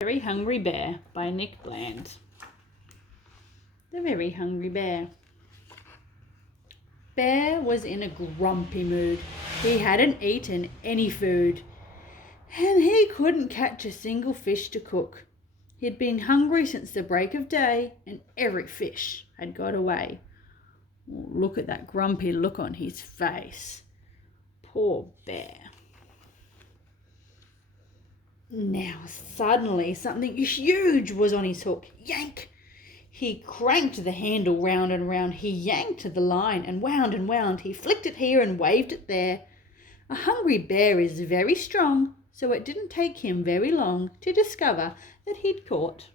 Very Hungry Bear by Nick Bland. The Very Hungry Bear. Bear was in a grumpy mood. He hadn't eaten any food, and he couldn't catch a single fish to cook. He'd been hungry since the break of day, and every fish had got away. Oh, look at that grumpy look on his face. Poor Bear. Now suddenly something huge was on his hook. Yank! He cranked the handle round and round. He yanked the line and wound. He flicked it here and waved it there. A hungry bear is very strong, so it didn't take him very long to discover that he'd caught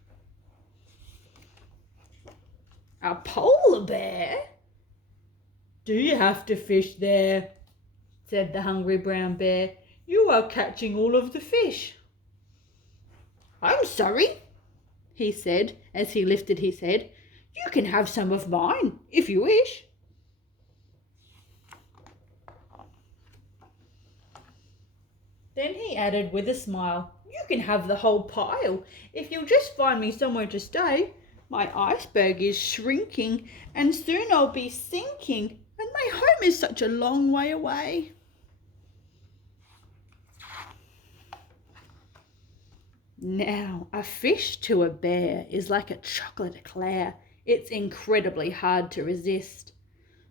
a polar bear. "Do you have to fish there?" said the hungry brown bear. "You are catching all of the fish." "I'm sorry," he said as he lifted his head. "You can have some of mine if you wish." Then he added with a smile, "You can have the whole pile if you'll just find me somewhere to stay. My iceberg is shrinking and soon I'll be sinking, and my home is such a long way away." Now, a fish to a bear is like a chocolate eclair. It's incredibly hard to resist.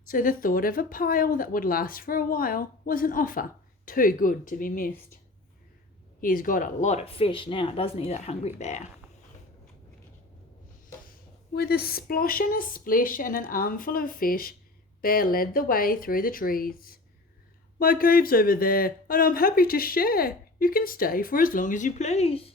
So the thought of a pile that would last for a while was an offer too good to be missed. He's got a lot of fish now, doesn't he, that hungry bear? With a splosh and a splish and an armful of fish, Bear led the way through the trees. "My cave's over there, and I'm happy to share. You can stay for as long as you please."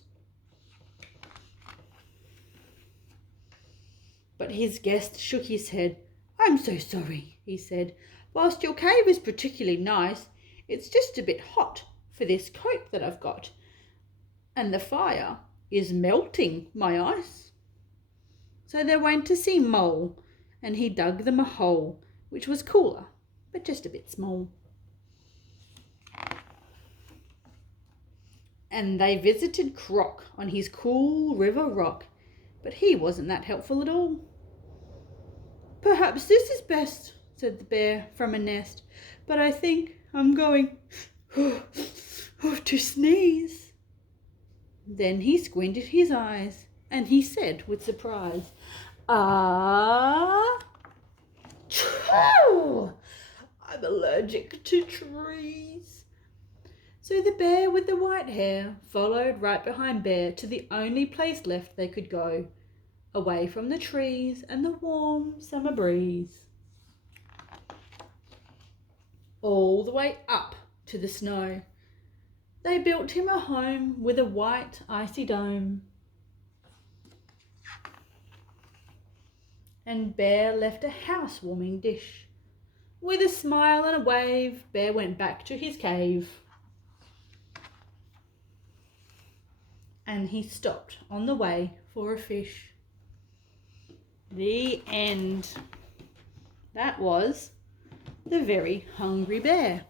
But his guest shook his head. "I'm so sorry," he said. "Whilst your cave is particularly nice, it's just a bit hot for this coat that I've got, and the fire is melting my ice." So they went to see Mole, and he dug them a hole, which was cooler, but just a bit small. And they visited Croc on his cool river rock, but he wasn't that helpful at all. "Perhaps this is best," said the bear from a nest, "but I think I'm going to sneeze." Then he squinted his eyes, and he said with surprise, "Ah, choo! I'm allergic to trees." So the bear with the white hair followed right behind Bear to the only place left they could go, away from the trees and the warm summer breeze, all the way up to the snow. They built him a home with a white icy dome, and Bear left a house-warming dish. With a smile and a wave, Bear went back to his cave. And he stopped on the way for a fish. The end. That was The Very Hungry Bear.